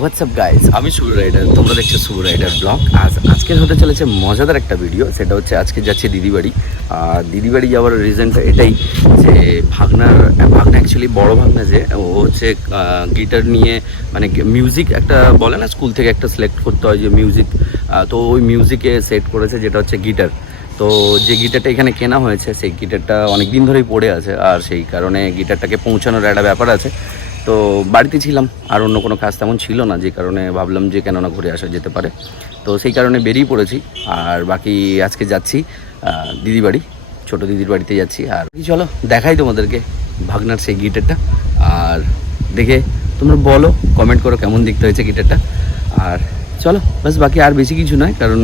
WhatsApp guys, আমি শুভ rider, তোমরা দেখছো শুভ রাইডার ব্লগ। আজকের হতে চলেছে মজাদার একটা ভিডিও। সেটা হচ্ছে আজকে যাচ্ছে দিদিবাড়ি। আর দিদিবাড়ি যাওয়ার রিজনটা এটাই যে ভাগনা অ্যাকচুয়ালি বড় ভাগনা যে ও হচ্ছে গিটার নিয়ে মানে মিউজিক একটা বলে না, স্কুল থেকে একটা সিলেক্ট করতে হয় যে মিউজিক, তো ওই মিউজিকে সেট করেছে যেটা হচ্ছে গিটার। তো যে গিটারটা এখানে কেনা হয়েছে সেই গিটারটা অনেক দিন ধরেই পড়ে আছে, আর সেই কারণে গিটারটাকে পৌঁছানোর একটা ব্যাপার আছে। তো বাড়িতে ছিলাম, আর অন্য কোনো কাজ তেমন ছিল না, যে কারণে ভাবলাম যে কেননা ঘুরে আসা যেতে পারে। তো সেই কারণে বেরিয়ে পড়েছি। আর বাকি আজকে যাচ্ছি দিদি বাড়ি, ছোটো দিদির বাড়িতে যাচ্ছি। আর চলো দেখাই তোমাদেরকে ভাগনার সেই গিটারটা, আর দেখে তোমরা বলো, কমেন্ট করো কেমন দেখতে হয়েছে গিটারটা। আর চলো বাস, বাকি আর বেশি কিছু নয়, কারণ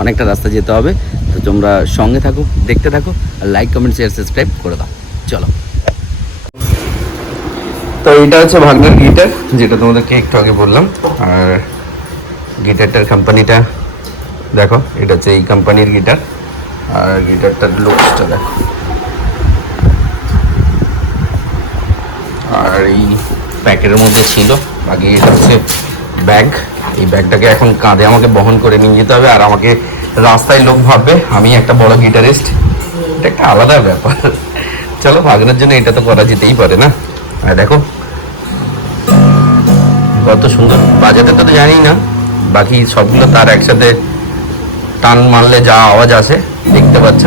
অনেকটা রাস্তা যেতে হবে। তো তোমরা সঙ্গে থাকো, দেখতে থাকো, আর লাইক কমেন্ট শেয়ার সাবস্ক্রাইব করে দাও। চলো। তো এটা হচ্ছে ভাগনার গিটার, যেটা তোমাদেরকে একটু আগে বললাম। আর গিটারটার কোম্পানিটা দেখো, এটা হচ্ছে এই কোম্পানির গিটার। আর গিটারটার লুকসটা দেখো। আর এই প্যাকেটের মধ্যে ছিল। বাকি এটা হচ্ছে ব্যাগ। এই ব্যাগটাকে এখন কাঁধে আমাকে বহন করে নিয়ে যেতে হবে, আর আমাকে রাস্তায় লোক ভাববে আমি একটা বড় গিটারিস্ট। এটা একটা আলাদা ব্যাপার। চলো, ভাগনার জন্য এটা তো করা যেতেই পারে না। আর দেখো কত সুন্দর বাজাতে, তো জানি না, বাকি সবগুলো তার একসাথে টান মারলে যা আওয়াজ আসে দেখতে পাচ্ছ।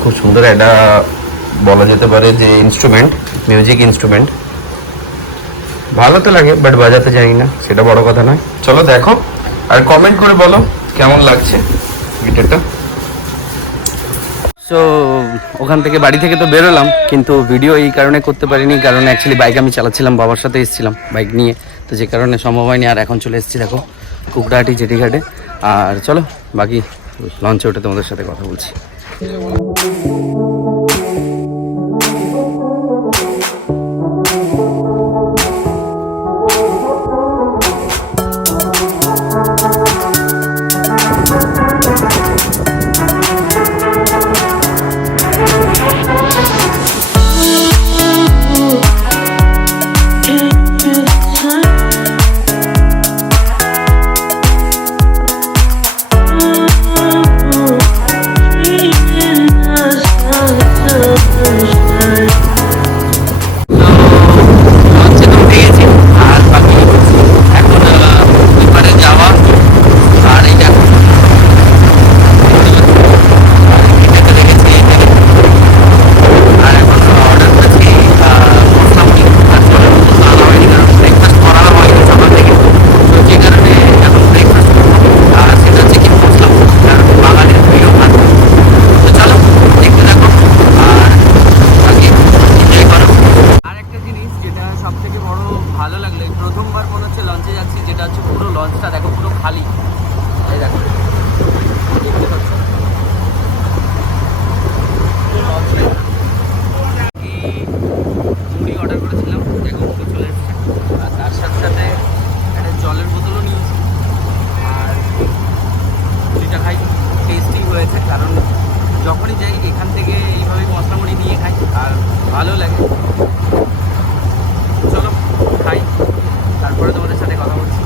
খুব সুন্দর একটা বলা যেতে পারে যে ইনস্ট্রুমেন্ট, মিউজিক ইনস্ট্রুমেন্ট। ভালো তো লাগে, বাট বাজাতে জানি না, সেটা বড় কথা নয়। চলো দেখো, আর কমেন্ট করে বলো কেমন লাগছে গিটারটা। সো ওখান থেকে বাড়ি থেকে তো বেরোলাম, কিন্তু ভিডিও এই কারণে করতে পারিনি, কারণ অ্যাকচুয়ালি বাইক আমি চালাচ্ছিলাম, বাবার সাথে এসেছিলাম বাইক নিয়ে, তো যে কারণে সম্ভব হয়নি। আর এখন চলে এসেছি দেখো কুকড়াহাটি জেটিঘাটে। আর চলো বাকি লঞ্চে উঠে তোমাদের সাথে কথা বলছি। ভালো লাগলো, প্রথমবার মনে হচ্ছে লঞ্চে যাচ্ছি, যেটা হচ্ছে পুরো লঞ্চটা দেখো পুরো খালি। এই দেখো মুড়ি অর্ডার করেছিলাম, দেখো মুড়ি চলে এসেছে। আর তার সাথে সাথে একটা জলের বোতলও নিয়েছি। আর মুড়িটা খাই, টেস্টি হয়েছে, কারণ যখনই যাই এখান থেকে এইভাবে মশলা মুড়ি নিয়ে খাই, আর ভালো লাগে। চলো খাই, তারপরে তোমাদের সাথে কথা বলছি।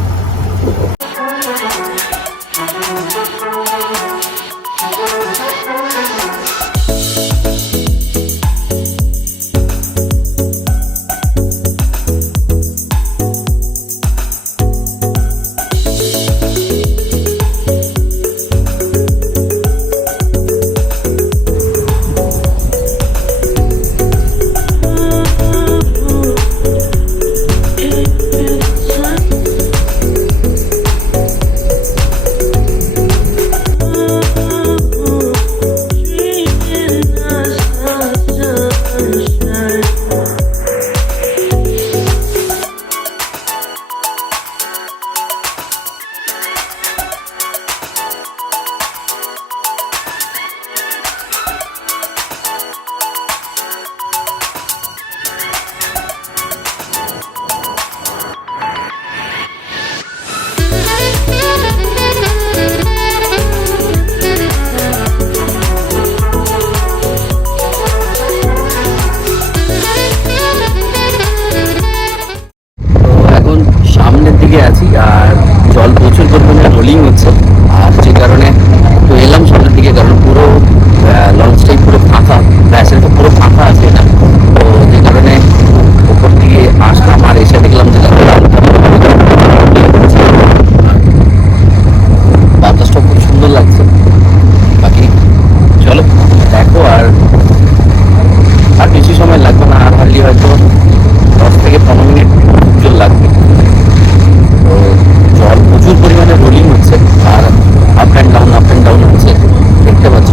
আছি আর জল প্রচুর পরিমাণে রোলিং হচ্ছে, আর যে কারণে তো এলাম সামনের দিকে, কারণ পুরো লঞ্চটাই পুরো ফাঁকা, ব্যাসেলটা পুরো ফাঁকা আছে এটা। তো যে কারণে ওপর দিকে আসলাম আর এসে দেখলাম যে বাতাসটা খুব সুন্দর লাগছে। বাকি চলো দেখো, আর বেশি সময় লাগবে না, আর হার্ডলি হয়তো 10 থেকে 15 মিনিট জল লাগবে। তো জল প্রচুর পরিমাণে রোলিং হচ্ছে আর আপ অ্যান্ড ডাউন হচ্ছে, দেখতে পাচ্ছ।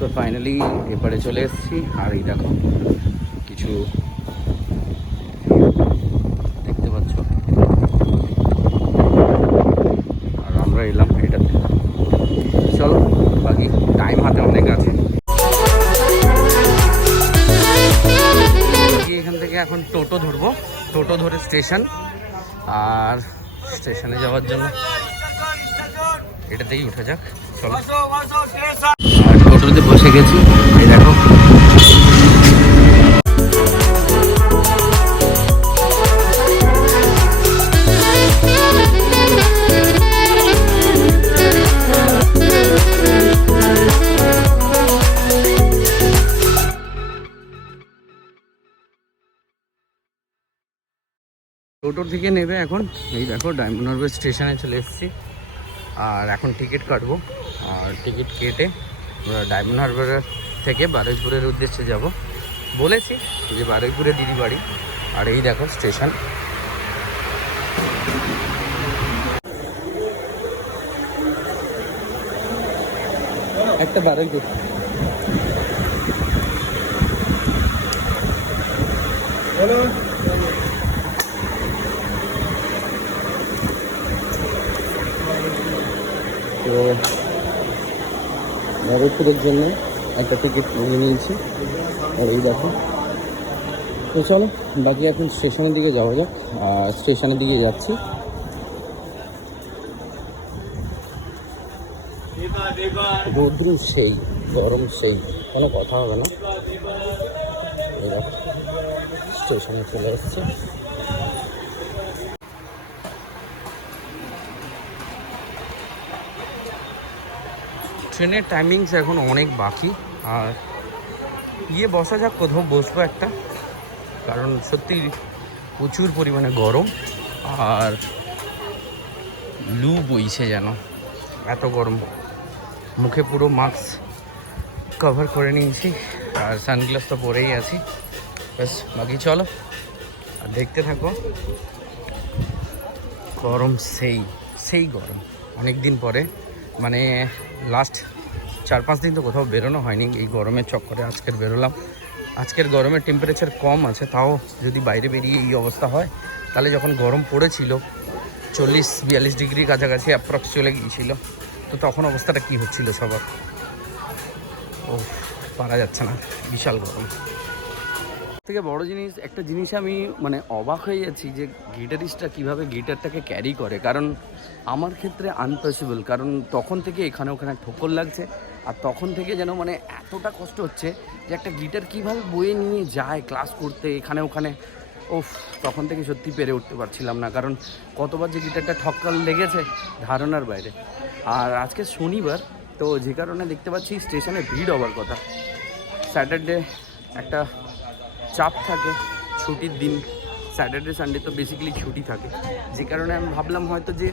তো ফাইনালি এপারে চলে এসেছি, আর এই দেখো কিছু দেখতে পাচ্ছ, আর আমরা এলাম এটাতে। চলো বাকি টাইম হাতে অনেক আছে। এখান থেকে এখন টোটো ধরবো, টোটো ধরে স্টেশন, আর স্টেশনে যাওয়ার জন্য এটাতেই উঠে যাক। চলো, আর টোটোতে বসে গেছি, এই দেখো। টোটোর থেকে নেবে এখন, এই দেখো ডায়মন্ড হারবার স্টেশনে চলে এসেছি, আর এখন টিকিট কাটবো। আর টিকিট কেটে ডায়মন্ড হারবারের থেকে বারুইপুরের উদ্দেশ্যে যাব। বলেছি যে বারুইপুরে দিদি বাড়ি, আর এই দেখো স্টেশন। একটা বারুইপুর, তো বারুইপুরের জন্য একটা টিকিট নিয়ে নিয়েছি, আর এই দেখো। তো চলো বাকি এখন স্টেশনের দিকে যাওয়া যাক, আর স্টেশনের দিকে যাচ্ছি। রৌদ্র সেই, গরম সেই, কোনো কথা হবে না। এই দেখো স্টেশনে চলে এসছে। ট্রেনের টাইমিংস এখন অনেক বাকি, আর গিয়ে বসা যাক, কোথাও বসবো একটা, কারণ সত্যি প্রচুর পরিমাণে গরম, আর লু বইছে যেন, এত গরম। মুখে পুরো মাস্ক কভার করে নিয়েছি, আর সানগ্লাস তো পরেই আছি। ব্যাস, বাকি চলো আর দেখতে থাকো। গরম সেই সেই গরম, অনেক দিন পরে, মানে লাস্ট 4-5 দিন তো কোথাও বেরোনো হয়নি, এই গরমের চক্করে আজকের বেরোলাম। আজকের গরমের টেম্পারেচার কম আছে, তাও যদি বাইরে বেরিয়ে এই অবস্থা হয়, তাহলে যখন গরম পড়েছিল 40-42 ডিগ্রি কাছাকাছি অ্যাপ্রক্স চলে গিয়েছিল, তো তখন অবস্থাটা কী হচ্ছিল সবার। ও পারা যাচ্ছে না, বিশাল গরম। থেকে বড় জিনিস, একটা জিনিস আমি মানে অবাক হয়ে যাচ্ছি যে গিটারিস্টরা কীভাবে গিটারটাকে ক্যারি করে, কারণ আমার ক্ষেত্রে আনপসিবল, কারণ তখন থেকে এখানে ওখানে ঠোকর লাগছে, আর তখন থেকে যেন মানে এতটা কষ্ট হচ্ছে যে একটা গিটার কীভাবে বয়ে নিয়ে যায় ক্লাস করতে এখানে ওখানে। ওফ, তখন থেকে সত্যি পেরে উঠতে পারছিলাম না, কারণ কতবার যে গিটারটা ঠক্কর লেগেছে ধারণার বাইরে। আর আজকে শনিবার, তো যে কারণে দেখতে পাচ্ছি স্টেশনে ভিড় হবার কথা। স্যাটারডে একটা চাপ থাকে, ছুটির দিন, স্যাটারডে সানডে তো বেসিক্যালি ছুটি থাকে, যে কারণে আমি ভাবলাম হয়তো যে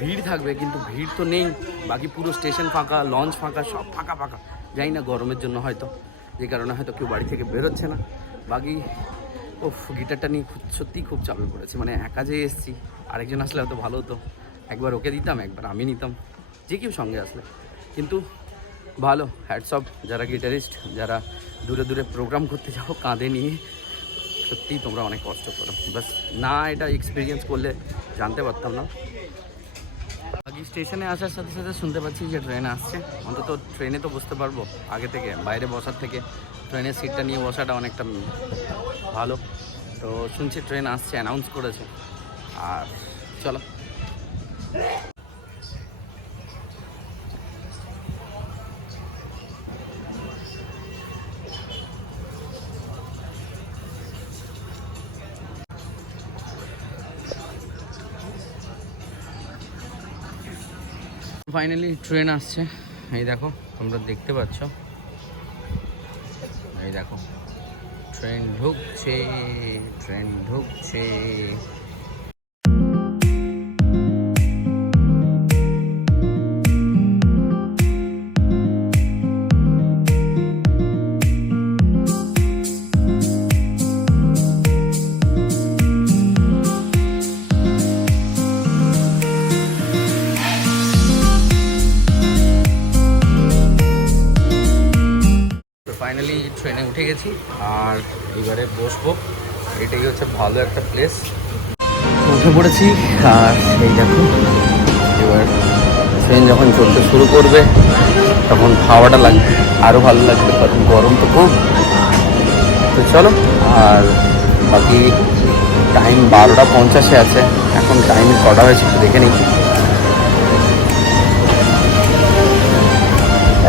ভিড় থাকবে, কিন্তু ভিড় তো নেই। বাকি পুরো স্টেশন ফাঁকা, লঞ্চ ফাঁকা, সব ফাঁকা ফাঁকা। জানি না গরমের জন্য হয়তো, যে কারণে হয়তো কেউ বাড়ি থেকে বেরোচ্ছে না। বাকি গিটারটা নিয়ে সত্যিই খুব চাপে পড়েছে, মানে একা যে এসেছি, আরেকজন আসলে হয়তো ভালো হতো, একবার ওকে দিতাম, একবার আমি নিতাম, যে কেউ সঙ্গে আসলে। কিন্তু ভালো, হ্যাটস অফ যারা গিটারিস্ট, যারা দূরে দূরে প্রোগ্রাম করতে যাও কাঁধে নিয়ে, সত্যিই তোমরা অনেক কষ্ট করো, বাস না এটা এক্সপিরিয়েন্স করলে জানতে পারতাম না। বাকি স্টেশনে আসার সাথে সাথে শুনতে পাচ্ছি যে ট্রেন আসছে, অন্তত ট্রেনে তো বসতে পারবো আগে থেকে, বাইরে বসার থেকে ট্রেনের সিটটা নিয়ে বসাটা অনেকটা ভালো। তো শুনছি ট্রেন আসছে, অ্যানাউন্স করেছে, আর চলো। ফাইনালি ট্রেন আসছে, এই দেখো তোমরা দেখতে পাচ্ছ, এই দেখো ট্রেন ঢুকছে, ট্রেন ঢুকছে। ফাইনালি ট্রেনে উঠে গেছি আর এবারে বসবো, এটাই হচ্ছে ভালো একটা প্লেস। উঠে পড়েছি আর এই দেখো এবার ট্রেন যখন চলতে শুরু করবে তখন হাওয়াটা লাগবে, আরও ভালো লাগবে, কারণ গরম তো খুব। তো চলো, আর বাকি টাইম 12:50 আছে, এখন টাইম কটা হয়েছে একটু দেখে নিই।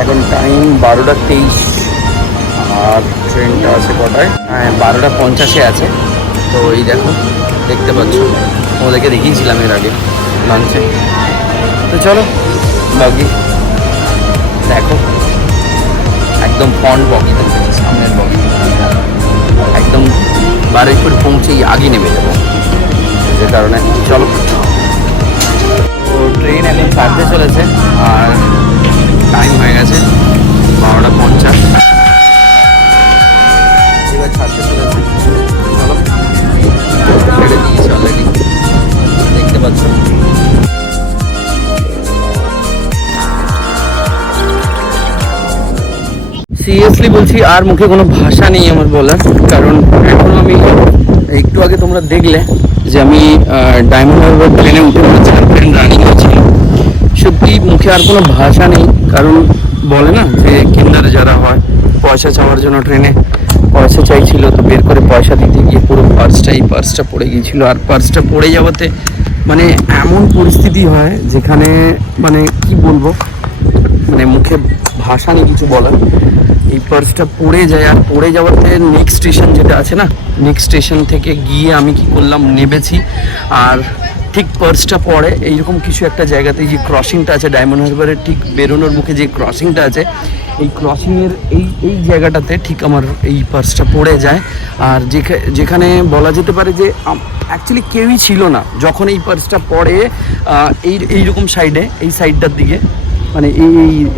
এখন টাইম 12:23 আর ট্রেনটা আছে কটায়? হ্যাঁ 12:50 আছে। তো এই দেখো দেখতে পাচ্ছ, তোমাদেরকে দেখিয়েছিলাম এর আগে লাঞ্চে। তো চলো বগি দেখো, একদম ফ্রন্ট বগি, সামনের বগি, একদম বারুইপুর পৌঁছেই আগে নেমে যাবো, যে কারণে চলো। তো ট্রেন এখন ছাড়তে চলেছে আর টাইম হয়ে গেছে 12:50, এবার ছাড়তে চলেছে। চলো, ছেড়ে দিয়েছি অলরেডি, দেখতে পাচ্ছ। সিরিয়াসলি বলছি, আর মুখে কোনো ভাষা নেই আমার বলার, কারণ এখন আমি একটু আগে তোমরা দেখলে যে আমি ডায়মন্ড হারবার ট্রেনে উঠে পড়েছিলাম, ট্রেন রানিং হচ্ছিল। সত্যি মুখে আর কোনো ভাষা নেই, কারণ বলে না যে কিন্ডার যারা হয় পয়সা চাওয়ার জন্য ট্রেনে পয়সা চাইছিল, তো বের করে পয়সা দিতে গিয়ে পুরো পার্সটা পড়ে গিয়েছিল। আর পার্সটা পড়ে যাওয়াতে মানে এমন পরিস্থিতি হয় যেখানে মানে কি বলবো, মানে মুখে ভাষা নেই কিছু বলার। এই পার্সটা পড়ে যায়, আর পড়ে যাওয়াতে নেক্সট স্টেশন যেটা আছে না, নেক্সট স্টেশন থেকে গিয়ে আমি কি করলাম, নেমেছি। আর ঠিক পার্সটা পড়ে এইরকম কিছু একটা জায়গাতে, যে ক্রসিংটা আছে ডায়মন্ড হারবারের ঠিক বেরোনোর মুখে যে ক্রসিংটা আছে, এই ক্রসিংয়ের এই জায়গাটাতে ঠিক আমার এই পার্সটা পড়ে যায়। আর যেখানে বলা যেতে পারে যে অ্যাকচুয়ালি কেউই ছিল না যখন এই পার্সটা পড়ে, এইরকম সাইডে, এই সাইডটার দিকে, মানে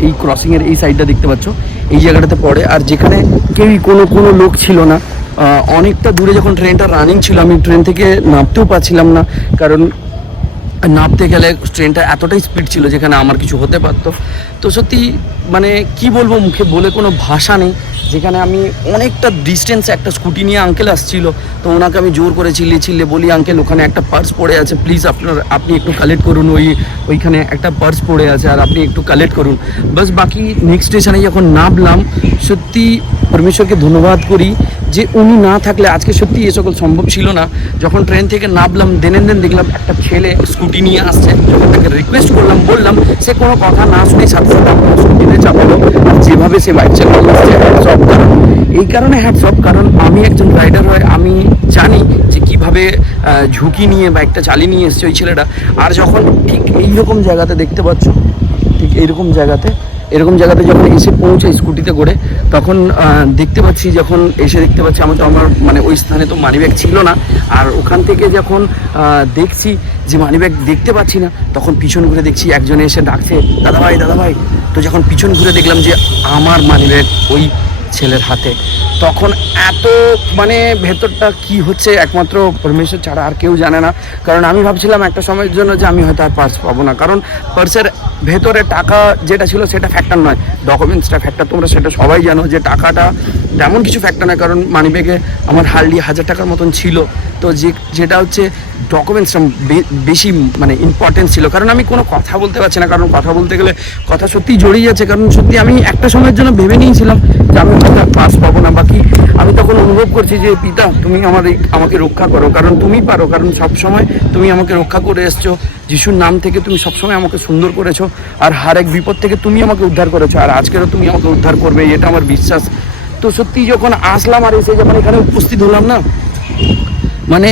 এই ক্রসিংয়ের এই সাইডটা দেখতে পাচ্ছ, এই জায়গাটাতে পড়ে। আর যেখানে কেউই কোনো লোক ছিল না, অনেকটা দূরে যখন ট্রেনটা রানিং ছিল, আমি ট্রেন থেকে নামতেও পারছিলাম না, কারণ নামতে গেলে ট্রেনটা এতটাই স্পিড ছিল যেখানে আমার কিছু হতে পারতো। তো সত্যি মানে কি বলবো, মুখে বলে কোনো ভাষা নেই। যেখানে আমি অনেকটা ডিস্টেন্সে একটা স্কুটি নিয়ে আঙ্কেল আসছিল, তো ওনাকে আমি জোর করে চিল্লিয়ে বলি, আঙ্কেল ওখানে একটা পার্স পড়ে আছে, প্লিজ আপনি একটু কালেক্ট করুন, ওইখানে একটা পার্স পড়ে আছে আর আপনি একটু কালেক্ট করুন। বাস বাকি নেক্সট স্টেশনে যখন নামলাম, সত্যি পরমেশ্বরকে ধন্যবাদ করি যে উনি না থাকলে আজকে সত্যি এ সকল সম্ভব ছিল না। যখন ট্রেন থেকে নামলাম দেন দেখলাম একটা ছেলে স্কুটি নিয়ে আসছে, যখন তাকে রিকোয়েস্ট করলাম, বললাম, সে কোনো কথা না শুনে সাথে সাথে আমার স্কুটিতে চাপালো। আর যেভাবে সে বাইক চালানো হ্যাটসঅফ, কারণ এই কারণে হ্যাটসঅফ, কারণ আমি একজন রাইডার হয়ে আমি জানি যে কীভাবে ঝুঁকি নিয়ে বাইকটা চালিয়ে নিয়ে এসছে ওই ছেলেটা। আর যখন ঠিক এইরকম জায়গাতে দেখতে পাচ্ছ, ঠিক এরকম জায়গাতে যখন এসে পৌঁছে স্কুটিতে করে, তখন দেখতে পাচ্ছি আমার মানে ওই স্থানে তো মানিব্যাগ ছিল না। আর ওখান থেকে যখন দেখছি যে মানিব্যাগ দেখতে পাচ্ছি না, তখন পিছন ঘুরে দেখছি একজনে এসে ডাকছে, দাদা ভাই। তো যখন পিছন ঘুরে দেখলাম যে আমার মানিব্যাগ ওই ছেলের হাতে, তখন এত মানে ভেতরটা কি হচ্ছে একমাত্র পরমেশ্বর ছাড়া আর কেউ জানে না। কারণ আমি ভাবছিলাম একটা সময়ের জন্য যে আমি হয়তো আর পার্স পাবো না, কারণ পার্সের ভেতরে টাকা যেটা ছিল সেটা ফ্যাক্টর নয়, ডকুমেন্টসটা ফ্যাক্টর। তোমরা সেটা সবাই জানো যে টাকাটা তেমন কিছু ফ্যাক্টর নয়, কারণ মানিব্যাগে আমার হার্ডলি 1000 টাকার মতন ছিল। তো যেটা হচ্ছে ডকুমেন্টসটা বেশি মানে ইম্পর্টেন্স ছিল, কারণ আমি কোনো কথা বলতে পারছি না, কারণ কথা বলতে গেলে কথা সত্যি জড়িয়ে যাচ্ছে। কারণ সত্যি আমি একটা সময়ের জন্য ভেবে নিয়েছিলাম যে আমি পাস পাবো না, বাকি আমি তখন অনুভব করছি যে পিতা তুমি আমাকে রক্ষা করো, কারণ তুমি পারো, কারণ সবসময় তুমি আমাকে রক্ষা করে এসছো। যিশুর নাম থেকে তুমি সবসময় আমাকে সুন্দর করেছো, আর হার এক বিপদ থেকে তুমি আমাকে উদ্ধার করেছো, আর আজকেরও তুমি আমাকে উদ্ধার করবে, এটা আমার বিশ্বাস। তো সত্যি যখন আসলাম আর এসে যখন এখানে উপস্থিত হলাম না, মানে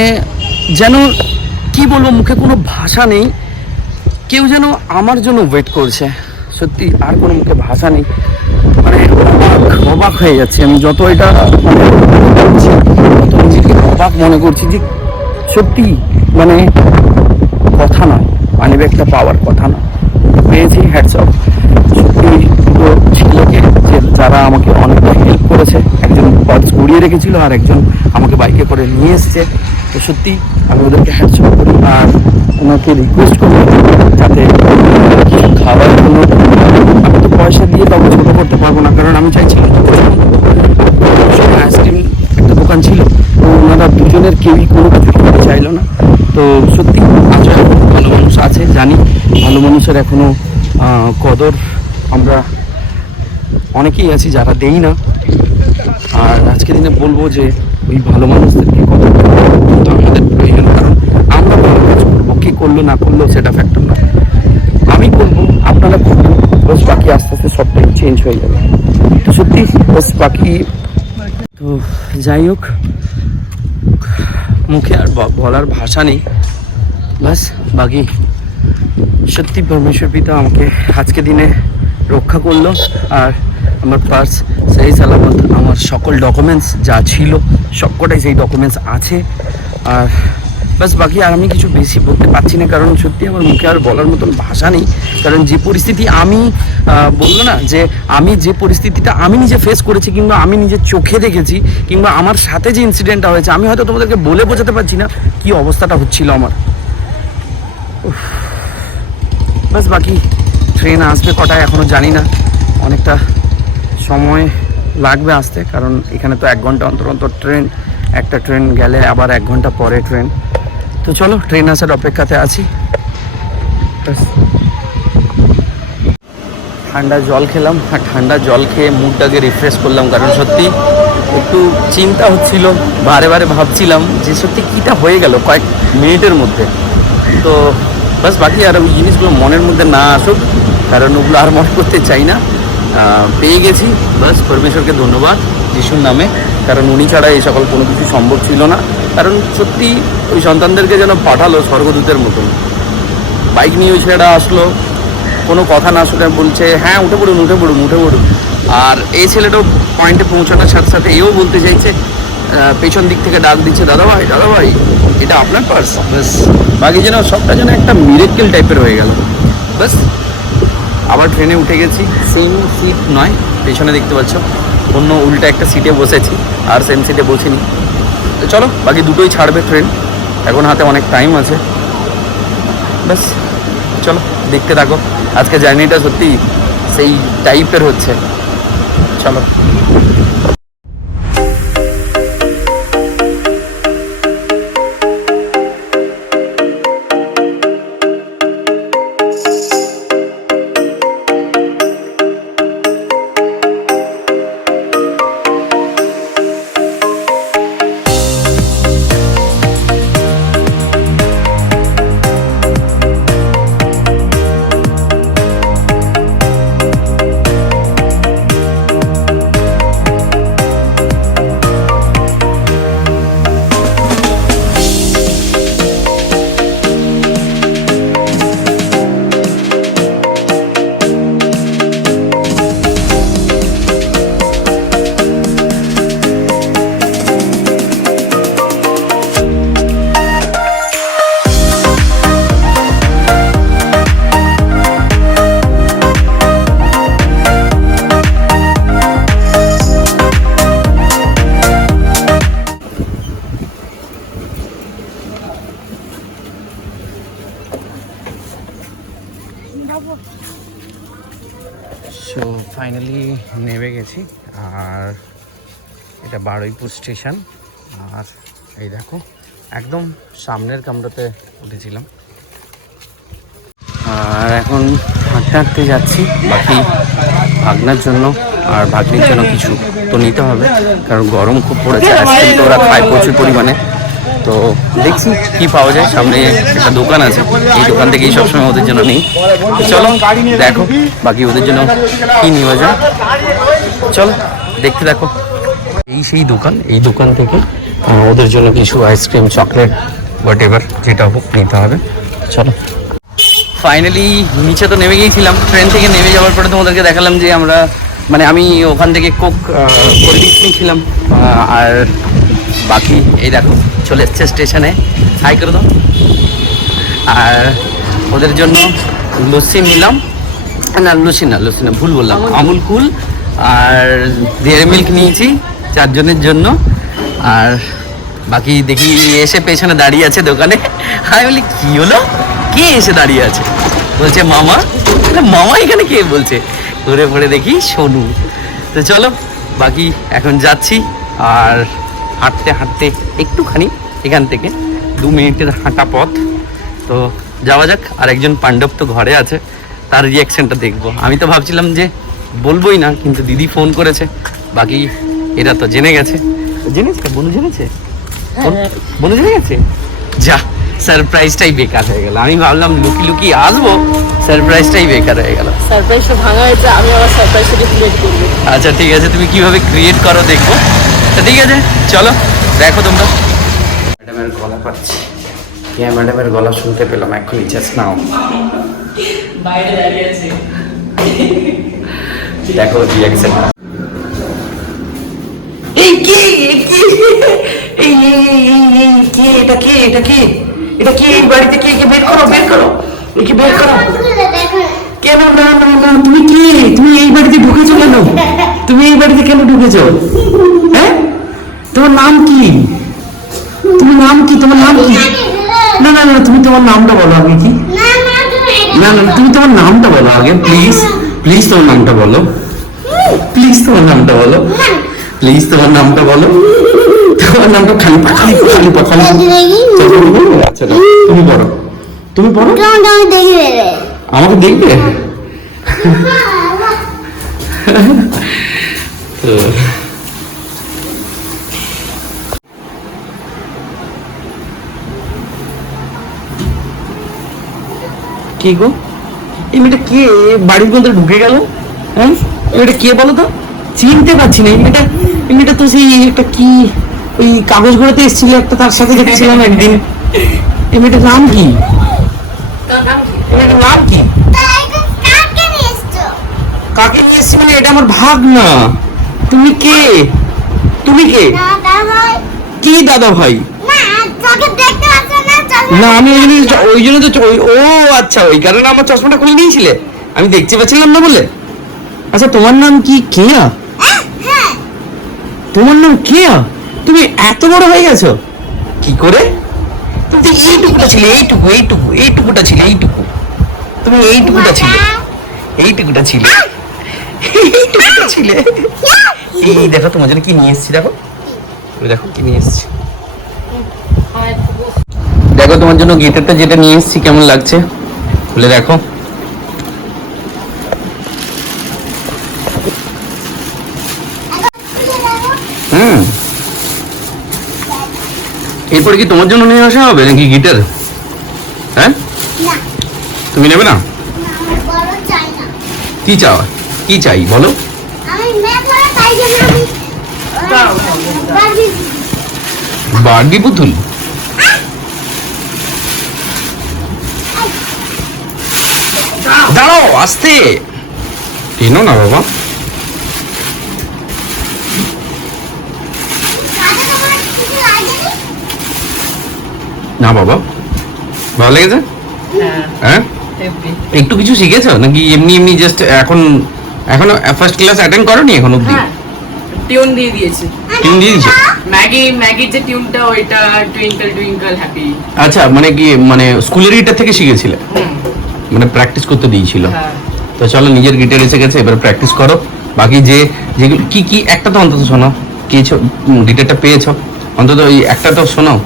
যেন কি বলবো, মুখে কোনো ভাষা নেই। কেউ যেন আমার জন্য ওয়েট করছে, সত্যি আর কোনো মুখে ভাষা নেই। মানে অবাক হয়ে যাচ্ছি আমি, যত এটা মানে তত নিজেকে অবাক মনে করছি যে সত্যি মানে কথা নয়, মানে একটা পাওয়ার কথা না, পেয়েছি হ্যাটস অফ। সত্যি দুটো ছেলেকে যারা আমাকে অনেকটা হেল্প করেছে, একজন পার্স কুড়িয়ে রেখেছিল আর একজন আমাকে বাইকে করে নিয়ে এসছে। তো সত্যি আমি ওদেরকে হ্যাটস অফ করি, আর ওনাকে রিকোয়েস্ট করবো যাতে কিছু খাওয়ার জন্য, আমি তো পয়সা দিয়ে কাউকে ছোটো করতে পারবো না, কারণ আমি চাইছিলাম আইসক্রিম একটা দোকান ছিল, তো ওনারা দুজনের কেউই কোনো কিছু করতে চাইলো না। তো সত্যি আজও ভালো মানুষ আছে, জানি ভালো মানুষের এখনও কদর আমরা অনেকেই আছি যারা দেই না। আর আজকে দিনে বলবো যে ওই ভালো মানুষদেরকে কদর কিন্তু আমাদের প্রয়োজন, কারণ আমরা ভালো কাজ করবো, কে করলো না করলো সেটা ফ্যাক্টর না, আমি করবো, আপনারা করবেন, বস বাকি আস্তে আস্তে সবটাই চেঞ্জ হয়ে যাবে। তো সত্যি বস বাকি, তো যাই হোক, মুখে আর বলার ভাষা নেই, বাস বাকি সত্যি পরমেশ্বর পিতা আমাকে আজকে দিনে রক্ষা করলো, আর আমার পার্স সেই সালামত, আমার সকল ডকুমেন্টস যা ছিল সবকটাই সেই ডকুমেন্টস আছে। আর বাস বাকি আর আমি কিছু বেশি বলতে পারছি না, কারণ সত্যি আমার মুখে আর বলার মতন ভাষা নেই। কারণ যে পরিস্থিতি আমি বললো না যে আমি যে পরিস্থিতিটা আমি নিজে ফেস করেছি, কিংবা আমি নিজের চোখে দেখেছি, কিংবা আমার সাথে যে ইনসিডেন্টটা হয়েছে, আমি হয়তো তোমাদেরকে বলে বোঝাতে পারছি না কি অবস্থাটা হচ্ছিল আমার। বাস বাকি ট্রেন আসবে কটায় এখনও জানি না, অনেকটা সময় লাগবে আসতে, কারণ এখানে তো 1 ঘন্টা অন্তর অন্তর ট্রেন, একটা ট্রেন গেলে আবার 1 ঘন্টা পরে ট্রেন। তো চলো ট্রেন আসার অপেক্ষাতে আছি। ঠান্ডা জল খেলাম, আর ঠান্ডা জল খেয়ে মুডটাকে রিফ্রেশ করলাম, কারণ সত্যি একটু চিন্তা হচ্ছিল, বারে বারে ভাবছিলাম যে সত্যি কীটা হয়ে গেল কয়েক মিনিটের মধ্যে। তো বাস বাকি আর ওই জিনিসগুলো মনের মধ্যে না আসুক, কারণ ওগুলো আর মনে করতে চাই না। পেয়ে গেছি, বাস পরমেশ্বরকে ধন্যবাদ যিশুর নামে, কারণ উনি ছাড়া এই সকল কোনো কিছু সম্ভব ছিল না। কারণ সত্যি ওই সন্তানদেরকে যেন পাঠালো স্বর্গদূতের মতন। বাইক নিয়ে ওই ছেলেটা আসলো, কোনো কথা না শুনে বলছে হ্যাঁ উঠে পড়ুন উঠে পড়ুন উঠে পড়ুন। আর এই ছেলেটাও পয়েন্টে পৌঁছানোর সাথে সাথে এও বলতে চাইছে, পেছন দিক থেকে ডাক দিচ্ছে দাদা ভাই এটা আপনার পার্স। ব্যাস বাকি যেন সবটা যেন একটা মিরেকেল টাইপের হয়ে গেল। ব্যাস আবার ট্রেনে উঠে গেছি, সেম সিট নয়, পেছনে দেখতে পাচ্ছ অন্য উল্টা একটা সিটে বসেছি, আর সেম সিটে বসিনি। তো চলো বাকি দুটোই ছাড়বে ট্রেন, এখন হাতে অনেক টাইম আছে। ব্যাস চলো দেখতে থাকো, আজকে জার্নিটা সত্যি সেই টাইপের হচ্ছে। চলো। সো ফাইনালি নেমে গেছি, আর এটা বারুইপুর স্টেশন। আর এই দেখো একদম সামনের কামরাতে উঠেছিলাম, আর এখন হাঁটতে হাঁটতে যাচ্ছি। বাকি ভাগনার জন্য আর ভাগ্নির জন্য কিছু তো নিতে হবে, কারণ গরম খুব পড়েছে। আইসক্রিম তো ওরা খায় প্রচুর পরিমাণে, তো দেখছি কি পাওয়া যায়। সামনে একটা দোকান আছে, এই দোকান থেকেই সবসময় ওদের জন্য নিই। চলো দেখো বাকি ওদের জন্য কি নেওয়া যায়, চলো দেখতে দেখো। এই সেই দোকান, এই দোকান থেকে ওদের জন্য কিছু আইসক্রিম, চকলেট, হোয়াট এভার যেটা হোক নিতে হবে। চলো ফাইনালি নিচে তো নেমে গিয়েছিলাম। ট্রেন থেকে নেমে যাওয়ার পরে তোমাদেরকে দেখালাম যে আমরা মানে আমি ওখান থেকে কোক কোল্ড ড্রিঙ্কস নিয়েছিলাম। আর বাকি এই দেখো চলে এসছে স্টেশনে, হাই করে দাও। আর ওদের জন্য লস্যি নিলাম, না লস্যি না ভুল বললাম, আমুল কুল আর ডেয়ারি মিল্ক নিয়েছি 4 জনের জন্য। আর বাকি দেখি এসে পেছনে দাঁড়িয়ে আছে দোকানে। আমি বলি কি হলো, কে এসে দাঁড়িয়ে আছে? বলছে মামা। মামা এখানে কে বলছে? ঘুরে পড়ে দেখি সোনু। তো চলো বাকি এখন যাচ্ছি, আর হাঁটতে হাঁটতে একটুখানি এখান থেকে 2 মিনিটের হাঁটা পথ, তো যাওয়া যাক। আর একজন পাণ্ডব তো ঘরে আছে, তার রিয়াকশনটা দেখবো। আমি তো ভাবছিলাম যে বলবোই না, কিন্তু দিদি ফোন করেছে। বাকি এরা তো জেনে গেছে। জেনেছে বনু, জেনেছে বনু, জেনে গেছে। যা, সারপ্রাইজটাই বেকার হয়ে গেল। আমি ভাবলাম লুকি লুকি আসবো, সারপ্রাইজটাই বেকার হয়ে গেল। সারপ্রাইজটা ভাঙা হয়েছে, আমি আবার সারপ্রাইজটা ক্রিয়েট করব। আচ্ছা ঠিক আছে, তুমি কিভাবে ক্রিয়েট করো দেখবো। তো ঠিক আছে চলো দেখো তোমরা। ম্যাডামের গলা পাচ্ছি, হ্যাঁ ম্যাডামের গলা শুনতে পেলাম এখনই, জাস্ট নাও। বাইরে দাঁড়িয়ে আছে, দেখো রিঅ্যাকশন। এই কি এই কে? এটা কে? এটা কে? এটা কে? এই বাড়িতে কে? কে বের করো, বের করো, একে বের করো। কেন? না না না, তুমি কে? তুমি এই বাড়িতে ঢুকেছো কেন? তুমি এই বাড়িতে কেন ঢুকেছো? হ্যাঁ, তোমার নাম কি? তুমি নাম কি? তোমার নাম কি? না না না, তুমি তোমার নামটা বলো আগে। কি? না না, তুমি তোমার নামটা বলো আগে, প্লিজ প্লিজ। তোমার নামটা বলো প্লিজ, তোমার নামটা বলো প্লিজ, তোমার নামটা বলো। তোমার নামটা খালিপা, খালিপা, খালিপা, খালিপা। আচ্ছা তুমি পড়ো, তুমি পড়ো। আমাকে দেখবে? কি গো, এই মেয়েটা কে? বাড়ির মধ্যে ঢুকে গেল। হ্যাঁ, এটা কে বলো তো? চিনতে পারছি না। এই মেয়েটা তো সেই একটা কি, ওই কাগজ ঘোরাতে এসেছিল একটা, তার সাথে দেখছিলাম একদিন। এই মেয়েটার নাম কি? এটার নাম কি? কাকে নিয়ে এসছি মানে? এটা আমার ভাগনা। তুমি কে? তুমি কে? কি দাদা ভাই? না আমি ওই জন্য তো ও আচ্ছা, ওই কারণে আমার চশমাটা খুলে নিয়েছিলে, আমি দেখতে পাচ্ছিলাম না বলে। আচ্ছা তোমার নাম কি? কেয়া? তোমার নাম কেয়া? তুমি এত বড় হয়ে গেছো কি করে? তুমি তো এইটুকুটা ছিলে, এইটুকু এইটুকু এইটুকুটা ছিলে, এইটুকু তুমি এইটুকুটা ছিলে, এইটুকুটা ছিলে, এইটুকুটা ছিলে। এই দেখো তোমার জন্য কি নিয়ে এসেছি, দেখো দেখো কি নিয়ে এসেছি। দেখো তোমার জন্য গীতেরটা যেটা নিয়ে এসেছি, কেমন লাগছে খুলে দেখো। এরপরে কি তোমার জন্য নিয়ে আসা হবে নাকি গিটার? হ্যাঁ, তুমি নেবে না? কি চাও, কি চাই বলো? বারবি পুতুল? দাঁড়াও, আস্তে টেনো না বাবা। না বাবা, ভালো লেগেছে? হ্যাঁ, একটু কিছু শিখেছো নাকি এমনি এমনি জাস্ট এখনো ফার্স্ট ক্লাস অ্যাটেন্ড করোনি এখন অবধি? টিউন দিয়ে দিয়েছে। টিউন দিয়ে দিয়েছে? ম্যাগির যে টিউনটা, ওইটা টুইঙ্কল টুইঙ্কল হ্যাপি। আচ্ছা, মানে কি মানে স্কুলের এটা থেকে শিখেছিলে? মানে প্র্যাকটিস করতে দিয়েছিল? তো চলো, নিজের গিটার এসে গেছে, এবার প্র্যাকটিস করো। বাকি যেগুলো কি একটা তো অন্তত শোনাও, কি গিটারটা পেয়েছো অন্তত ওই একটা তো শোনাও।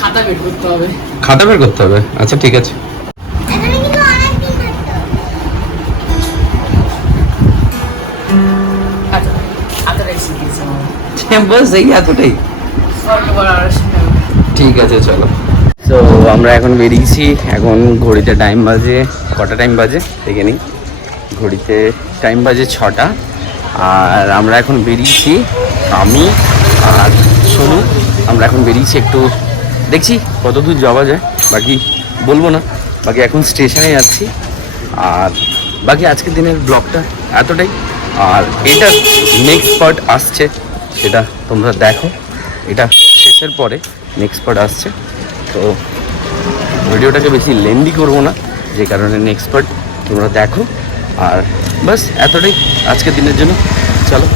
খাতা বের করতে হবে। খাতা বের করতে হবে, আচ্ছা ঠিক আছে। আচ্ছা আচ্ছা শিখে দিয়েছে আমার। বাস এই এতটাই, এবার আর শিখতে হবে। ঠিক আছে চলো। তো আমরা এখন বেরিয়েছি, এখন ঘড়িতে টাইম বাজে, কটা টাইম বাজে দেখে নিই। ঘড়িতে টাইম বাজে 6টা, আর আমরা এখন বেরিয়েছি, আমি আর সোনু আমরা এখন বেরিয়েছি, একটু দেখছি কত দূর যাওয়া যায়, বাকি বলবো না। বাকি এখন স্টেশনে যাচ্ছি, আর বাকি আজকের দিনের ব্লগটা এতটাই। আর এটা নেক্সট পার্ট আসছে, সেটা তোমরা দেখো, এটা শেষের পরে নেক্সট পার্ট আসছে। তো ভিডিওটাকে বেশি লেন্দি করবো না, যে কারণে নেক্সট পার্ট তোমরা দেখো। আর বাস এতটাই আজকের দিনের জন্য, চলো।